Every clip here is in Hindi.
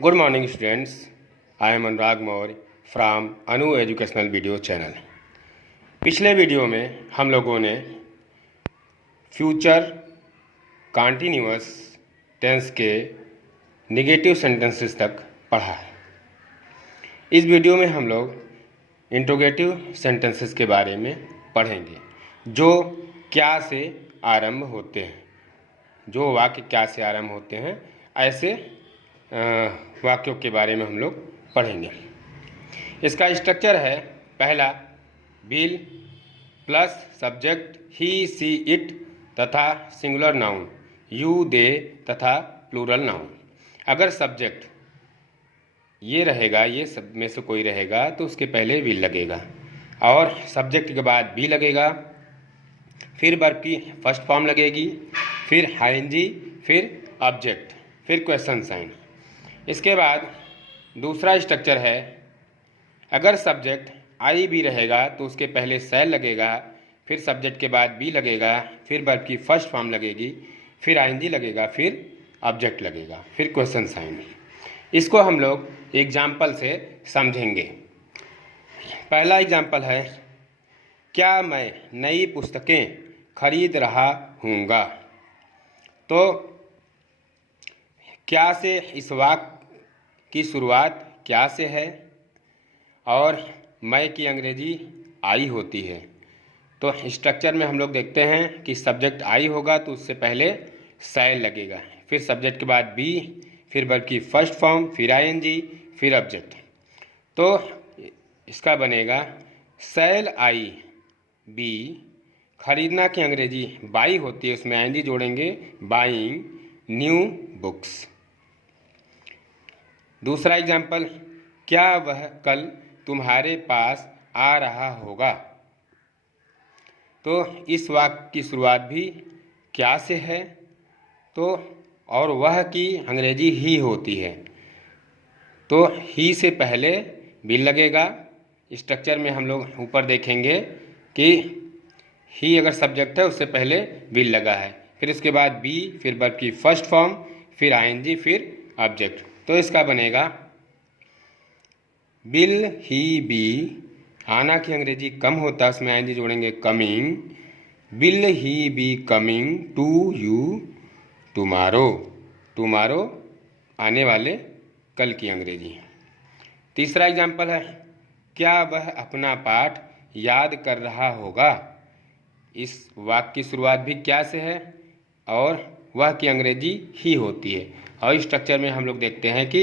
Good morning students, I am Anurag Maur from Anu educational video channel. पिछले वीडियो में हम लोगों ने फ्यूचर कॉन्टिन्यूअस टेंस के नेगेटिव सेंटेंसेस तक पढ़ा है। इस वीडियो में हम लोग इंट्रोगेटिव सेंटेंसेस के बारे में पढ़ेंगे जो क्या से आरंभ होते हैं, जो वाक्य क्या से आरंभ होते हैं, ऐसे वाक्यों के बारे में हम लोग पढ़ेंगे। इसका स्ट्रक्चर है, पहला will plus subject he see it तथा सिंगुलर नाउन यू दे तथा प्लूरल नाउन। अगर सब्जेक्ट ये रहेगा, ये सब में से कोई रहेगा तो उसके पहले विल लगेगा और सब्जेक्ट के बाद बी लगेगा, फिर वर्ब की फर्स्ट फॉर्म लगेगी, फिर आईएनजी, फिर ऑब्जेक्ट, फिर क्वेश्चन साइन। इसके बाद दूसरा स्ट्रक्चर है, अगर सब्जेक्ट आई बी रहेगा तो उसके पहले सैल लगेगा, फिर सब्जेक्ट के बाद बी लगेगा, फिर वर्ब की फर्स्ट फॉर्म लगेगी, फिर आईएनजी लगेगा, फिर ऑब्जेक्ट लगेगा, फिर क्वेश्चन साइन। इसको हम लोग एग्जाम्पल से समझेंगे। पहला एग्जाम्पल है, क्या मैं नई पुस्तकें खरीद रहा हूँगा। तो क्या से इस वाक्य की शुरुआत क्या से है और मैं की अंग्रेजी आई होती है। तो स्ट्रक्चर में हम लोग देखते हैं कि सब्जेक्ट आई होगा तो उससे पहले सैल लगेगा, फिर सब्जेक्ट के बाद बी, फिर वर्ब की फर्स्ट फॉर्म, फिर आईएनजी, फिर ऑब्जेक्ट। तो इसका बनेगा सैल आई बी, खरीदना की अंग्रेजी बाई होती है, उसमें आईएनजी जोड़ेंगे, बाइंग न्यू बुक्स। दूसरा एग्जाम्पल, क्या वह कल तुम्हारे पास आ रहा होगा। तो इस वाक्य की शुरुआत भी क्या से है, तो और वह की अंग्रेजी ही होती है, तो ही से पहले भी लगेगा। स्ट्रक्चर में हम लोग ऊपर देखेंगे कि ही अगर सब्जेक्ट है उससे पहले विल लगा है, फिर उसके बाद बी, फिर वर्ब की फर्स्ट फॉर्म, फिर आईएनजी, फिर ऑब्जेक्ट। तो इसका बनेगा विल ही बी, आना की अंग्रेजी कम होता है, उसमें आईएनजी जोड़ेंगे, coming, will he be coming to you tomorrow. Tomorrow आने वाले कल की अंग्रेजी। तीसरा एग्जाम्पल है, क्या वह अपना पाठ याद कर रहा होगा। इस वाक्य की शुरुआत भी क्या से है और वह की अंग्रेजी ही होती है, और स्ट्रक्चर में हम लोग देखते हैं कि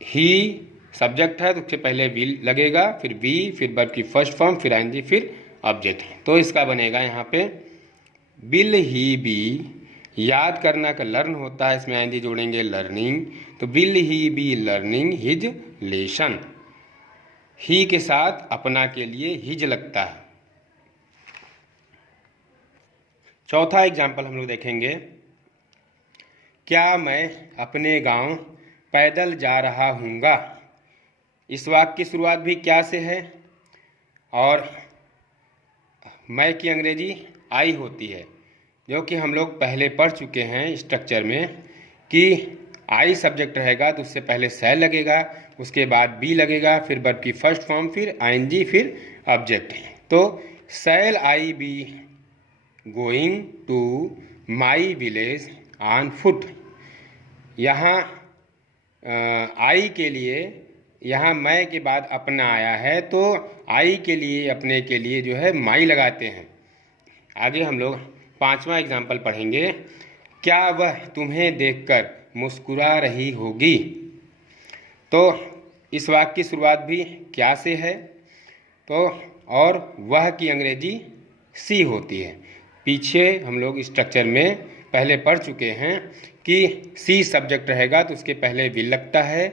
ही सब्जेक्ट है तो उससे पहले विल लगेगा, फिर बी, फिर वर्ब की फर्स्ट फॉर्म, फिर आईएनजी, फिर ऑब्जेक्ट। तो इसका बनेगा यहाँ पे विल ही बी, याद करना का लर्न होता है, इसमें आईएनजी जोड़ेंगे, लर्निंग। तो will he be learning his lesson, he के साथ अपना के लिए हिज लगता है। चौथा एग्जाम्पल हम लोग देखेंगे, क्या मैं अपने गांव पैदल जा रहा हूँगा। इस वाक्य की शुरुआत भी क्या से है और मैं की अंग्रेजी आई होती है, जो कि हम लोग पहले पढ़ चुके हैं स्ट्रक्चर में कि आई सब्जेक्ट रहेगा तो उससे पहले सैल लगेगा, उसके बाद बी लगेगा, फिर वर्ब की फर्स्ट फॉर्म, फिर आईएनजी, फिर ऑब्जेक्ट। तो shall I be going to my village on foot. यहाँ आई के लिए, यहाँ मैं के बाद अपना आया है तो आई के लिए, अपने के लिए जो है माई लगाते हैं। आगे हम लोग पांचवा एग्जाम्पल पढ़ेंगे, क्या वह तुम्हें देखकर मुस्कुरा रही होगी। तो इस वाक्य की शुरुआत भी क्या से है, तो और वह की अंग्रेजी सी होती है। पीछे हम लोग स्ट्रक्चर में पहले पढ़ चुके हैं कि सी सब्जेक्ट रहेगा तो उसके पहले विल लगता है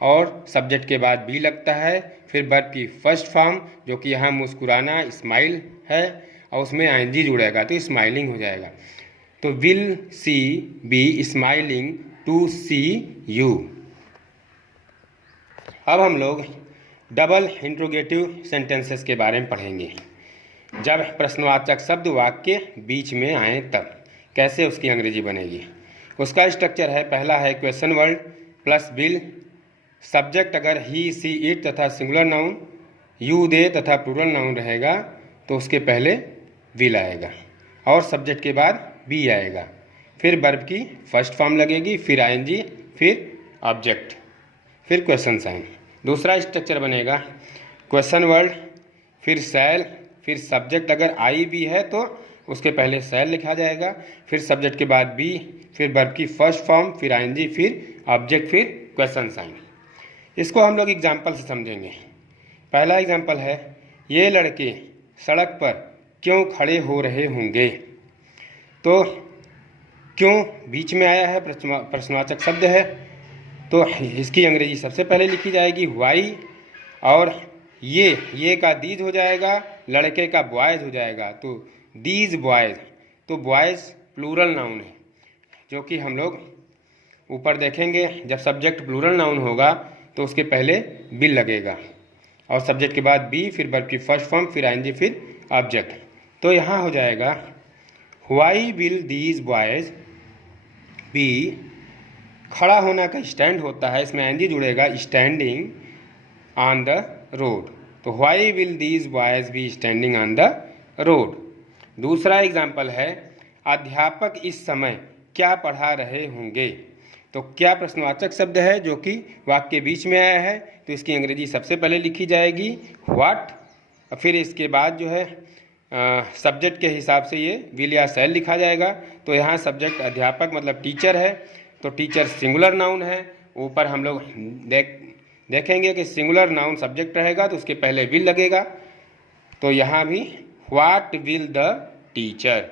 और सब्जेक्ट के बाद बी लगता है, फिर वर्ब की फर्स्ट फॉर्म जो कि यहाँ मुस्कुराना स्माइल है और उसमें आईएनजी जुड़ेगा तो स्माइलिंग हो जाएगा। तो will she be smiling to see you. अब हम लोग डबल इंट्रोगेटिव सेंटेंसेस के बारे में पढ़ेंगे। जब प्रश्नवाचक शब्द वाक्य बीच में आए तब कैसे उसकी अंग्रेजी बनेगी। उसका स्ट्रक्चर है, पहला है question word plus will, subject अगर ही सी इट तथा सिंगुलर नाउन यू दे तथा प्लूरल नाउन रहेगा तो उसके पहले विल आएगा और सब्जेक्ट के बाद बी आएगा, फिर वर्ब की फर्स्ट फॉर्म लगेगी, फिर आईएनजी, फिर ऑब्जेक्ट, फिर क्वेश्चन साइन। दूसरा स्ट्रक्चर बनेगा क्वेश्चन वर्ड, फिर शैल, फिर सब्जेक्ट अगर आई भी है तो उसके पहले शैल लिखा जाएगा, फिर सब्जेक्ट के बाद बी, फिर वर्ब की फर्स्ट फॉर्म, फिर आईएनजी, फिर ऑब्जेक्ट, फिर क्वेश्चन साइन। इसको हम लोग एग्जाम्पल से समझेंगे। पहला एग्जाम्पल है, ये लड़के सड़क पर क्यों खड़े हो रहे होंगे। तो क्यों बीच में आया है, प्रश्नवाचक शब्द है, तो इसकी अंग्रेजी सबसे पहले लिखी जाएगी वाई, और ये का दीज हो जाएगा, लड़के का बॉयज़ हो जाएगा, तो दीज बॉयज़। तो बॉयज़ प्लूरल नाउन है, जो कि हम लोग ऊपर देखेंगे। जब सब्जेक्ट प्लूरल नाउन होगा तो उसके पहले विल लगेगा और सब्जेक्ट के बाद बी, फिर वर्ब की फर्स्ट फॉर्म, फिर आईएनजी, फिर ऑब्जेक्ट। तो यहाँ हो जाएगा why will these boys be, खड़ा होना का स्टैंड होता है, इसमें आईएनजी जुड़ेगा, स्टैंडिंग ऑन द रोड। तो why will these boys be standing on the road. दूसरा एग्जाम्पल है, अध्यापक इस समय क्या पढ़ा रहे होंगे। तो क्या प्रश्नवाचक शब्द है जो कि वाक्य के बीच में आया है, तो इसकी अंग्रेजी सबसे पहले लिखी जाएगी व्हाट, फिर इसके बाद जो है सब्जेक्ट के हिसाब से ये विल या शैल लिखा जाएगा। तो यहाँ सब्जेक्ट अध्यापक मतलब टीचर है, तो टीचर सिंगुलर नाउन है। ऊपर हम लोग देखेंगे कि सिंगुलर नाउन सब्जेक्ट रहेगा तो उसके पहले विल लगेगा, तो यहाँ भी व्हाट विल द टीचर,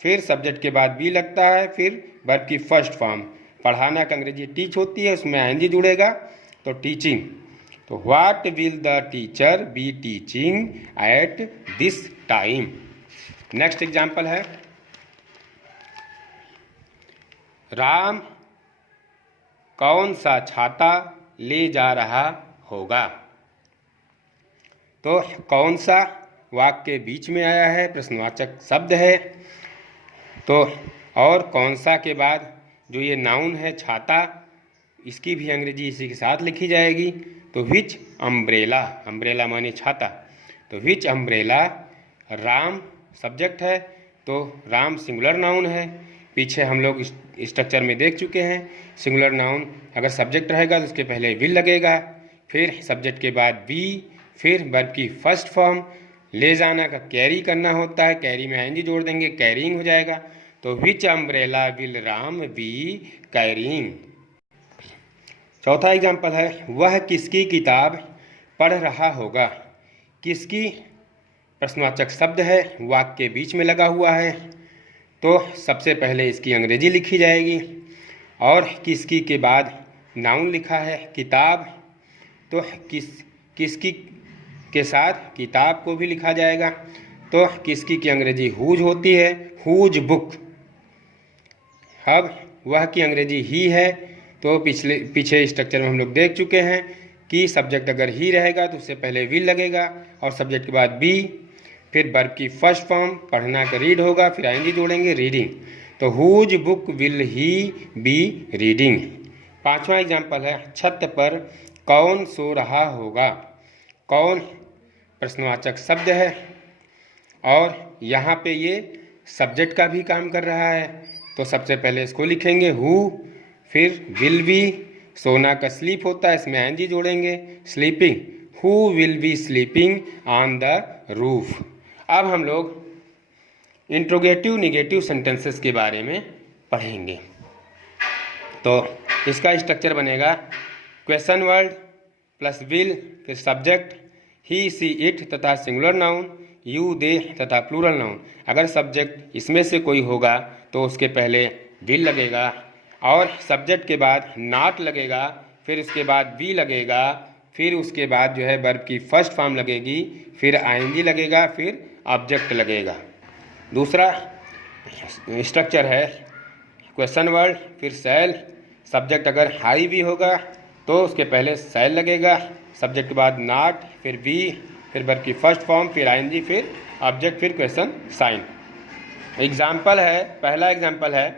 फिर सब्जेक्ट के बाद बी लगता है, फिर वर्ब की फर्स्ट फॉर्म, पढ़ाना का अंग्रेजी टीच होती है, उसमें आईएनजी जुड़ेगा, तो टीचिंग। तो what will the teacher be teaching at this time. Next example है, राम कौन सा छाता ले जा रहा होगा। तो कौन सा वाक्य के बीच में आया है, प्रश्नवाचक शब्द है, तो और कौन सा के बाद जो ये नाउन है छाता, इसकी भी अंग्रेजी इसी के साथ लिखी जाएगी। तो विच अम्ब्रेला, अम्ब्रेला माने छाता, तो विच अम्ब्रेला, राम सब्जेक्ट है, तो राम सिंगुलर नाउन है। पीछे हम लोग स्ट्रक्चर में देख चुके हैं, सिंगुलर नाउन अगर सब्जेक्ट रहेगा तो उसके पहले विल लगेगा, फिर सब्जेक्ट के बाद बी, फिर वर्ब की फर्स्ट फॉर्म, ले जाना का कैरी करना होता है, कैरी में आईएनजी जोड़ देंगे, कैरिंग हो जाएगा। तो which umbrella will Ram be carrying. चौथा एग्जाम्पल है, वह किसकी किताब पढ़ रहा होगा। किसकी प्रश्नवाचक शब्द है, वाक्य के बीच में लगा हुआ है, तो सबसे पहले इसकी अंग्रेजी लिखी जाएगी और किसकी के बाद नाउन लिखा है किताब, तो किसकी के साथ किताब को भी लिखा जाएगा। तो किसकी की अंग्रेजी हुज होती है, हुज बुक। अब वह की अंग्रेजी ही है, तो पीछे स्ट्रक्चर में हम लोग देख चुके हैं कि सब्जेक्ट अगर ही रहेगा तो उससे पहले विल लगेगा और सब्जेक्ट के बाद बी, फिर वर्ब की फर्स्ट फॉर्म, पढ़ना का रीड होगा, फिर आईएनजी जोड़ेंगे, रीडिंग। तो whose book will he be reading. पांचवा एग्जाम्पल है, छत पर कौन सो रहा होगा। कौन प्रश्नवाचक शब्द है और यहाँ पे ये सब्जेक्ट का भी काम कर रहा है, तो सबसे पहले इसको लिखेंगे हु, फिर विल बी, सोना का स्लीप होता है, इसमें आईएनजी जोड़ेंगे, sleeping, who will be sleeping on the roof. अब हम लोग इंट्रोगेटिव निगेटिव सेंटेंसेस के बारे में पढ़ेंगे। तो इसका स्ट्रक्चर बनेगा क्वेश्चन वर्ड प्लस विल, फिर सब्जेक्ट ही सी इट तथा सिंगुलर नाउन, यू दे तथा प्लूरल नाउन। अगर सब्जेक्ट इसमें से कोई होगा तो उसके पहले विल लगेगा और सब्जेक्ट के बाद नॉट लगेगा, फिर उसके बाद बी लगेगा, फिर उसके बाद जो है वर्ब की फर्स्ट फॉर्म लगेगी, फिर आईएनजी लगेगा, फिर ऑब्जेक्ट लगेगा। दूसरा स्ट्रक्चर है क्वेश्चन वर्ड, फिर शैल, सब्जेक्ट अगर हाई भी होगा तो उसके पहले शैल लगेगा, सब्जेक्ट के बाद नॉट, फिर बी, फिर वर्ब की फर्स्ट फॉर्म, फिर आईएनजी, फिर ऑब्जेक्ट, फिर क्वेश्चन साइन। एग्जाम्पल है, पहला एग्जाम्पल है,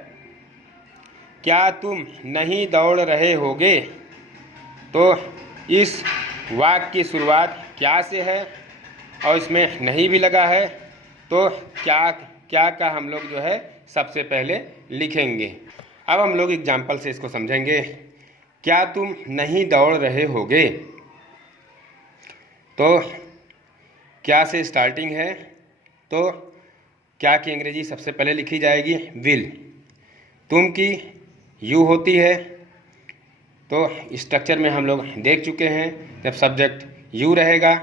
क्या तुम नहीं दौड़ रहे होगे। तो इस वाक्य की शुरुआत क्या से है और इसमें नहीं भी लगा है, तो क्या क्या का हम लोग जो है सबसे पहले लिखेंगे। अब हम लोग एग्जाम्पल से इसको समझेंगे। क्या तुम नहीं दौड़ रहे होगे, तो क्या से स्टार्टिंग है, तो क्या की अंग्रेजी सबसे पहले लिखी जाएगी विल। तुम की यू होती है, तो स्ट्रक्चर में हम लोग देख चुके हैं, जब सब्जेक्ट यू रहेगा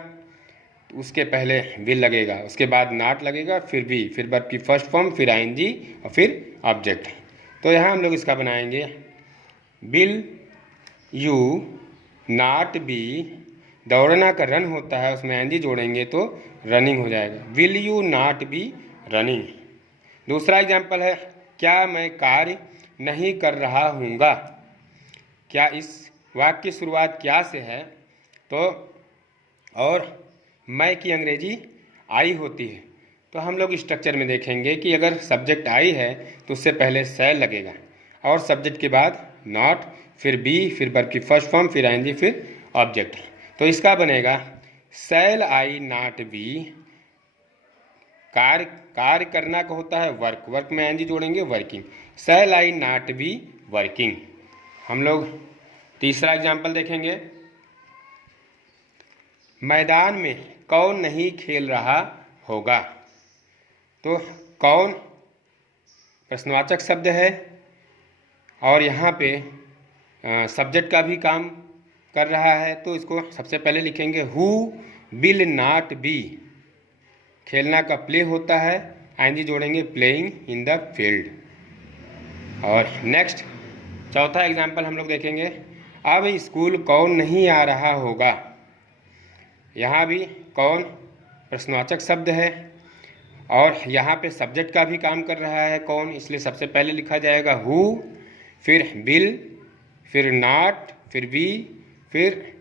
तो उसके पहले विल लगेगा, उसके बाद नॉट लगेगा, फिर बी, फिर वर्ब की फर्स्ट फॉर्म, फिर आईएनजी और फिर ऑब्जेक्ट। तो यहाँ हम लोग इसका बनाएंगे विल यू नॉट बी, दौड़ना का रन होता है, उसमें आईएनजी जोड़ेंगे तो रनिंग हो जाएगा। Will you not be running. दूसरा एग्जाम्पल है क्या मैं कार्य नहीं कर रहा हूँगा। क्या इस वाक्य की शुरुआत क्या से है, तो और मैं की अंग्रेजी आई होती है, तो हम लोग स्ट्रक्चर में देखेंगे कि अगर सब्जेक्ट आई है तो उससे पहले सेल लगेगा और सब्जेक्ट के बाद नॉट, फिर बी, फिर वर्ब की फर्स्ट फॉर्म, फिर आईएनजी, फिर ऑब्जेक्ट। तो इसका बनेगा सेल आई नॉट बी, कार्य करना का होता है वर्क, वर्क में आईएनजी जोड़ेंगे working, shall I not be working. हम लोग तीसरा एग्जाम्पल देखेंगे। मैदान में कौन नहीं खेल रहा होगा। तो कौन प्रश्नवाचक शब्द है और यहाँ पे सब्जेक्ट का भी काम कर रहा है, तो इसको सबसे पहले लिखेंगे हु विल नॉट बी, खेलना का प्ले होता है, आईएनजी जोड़ेंगे प्लेइंग इन द फील्ड। और नेक्स्ट चौथा एग्जाम्पल हम लोग देखेंगे। अब स्कूल कौन नहीं आ रहा होगा। यहाँ भी कौन प्रश्नवाचक शब्द है और यहाँ पे सब्जेक्ट का भी काम कर रहा है कौन, इसलिए सबसे पहले लिखा जाएगा हु, फिर विल, फिर नॉट, फिर बी, फिर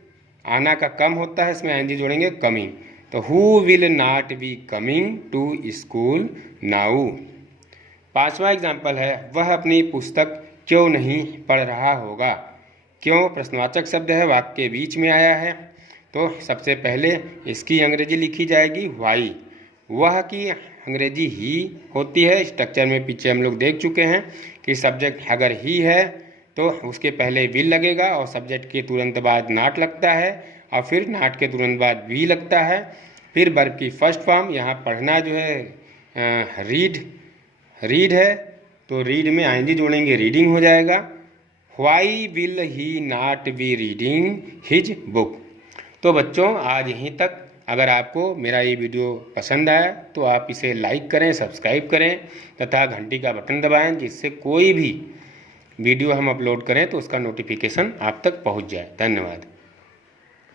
आना का कम होता है, इसमें आईएनजी जोड़ेंगे कमिंग। तो who will not be coming to school now. पांचवा एग्जाम्पल है वह अपनी पुस्तक क्यों नहीं पढ़ रहा होगा। क्यों प्रश्नवाचक शब्द है, वाक्य के बीच में आया है, तो सबसे पहले इसकी अंग्रेजी लिखी जाएगी वाई। वह की अंग्रेजी ही होती है, स्ट्रक्चर में पीछे हम लोग देख चुके हैं कि सब्जेक्ट अगर ही है तो उसके पहले विल लगेगा और सब्जेक्ट के तुरंत बाद नॉट लगता है और फिर नॉट के तुरंत बाद बी लगता है, फिर वर्ब की फर्स्ट फॉर्म। यहाँ पढ़ना जो है रीड है, तो रीड में आईएनजी जोड़ेंगे रीडिंग हो जाएगा। Why will he not be reading his book. तो बच्चों आज यहीं तक। अगर आपको मेरा ये वीडियो पसंद आया तो आप इसे लाइक करें, सब्सक्राइब करें तथा घंटी का बटन दबाएं, जिससे कोई भी वीडियो हम अपलोड करें तो उसका नोटिफिकेशन आप तक पहुंच जाए। धन्यवाद।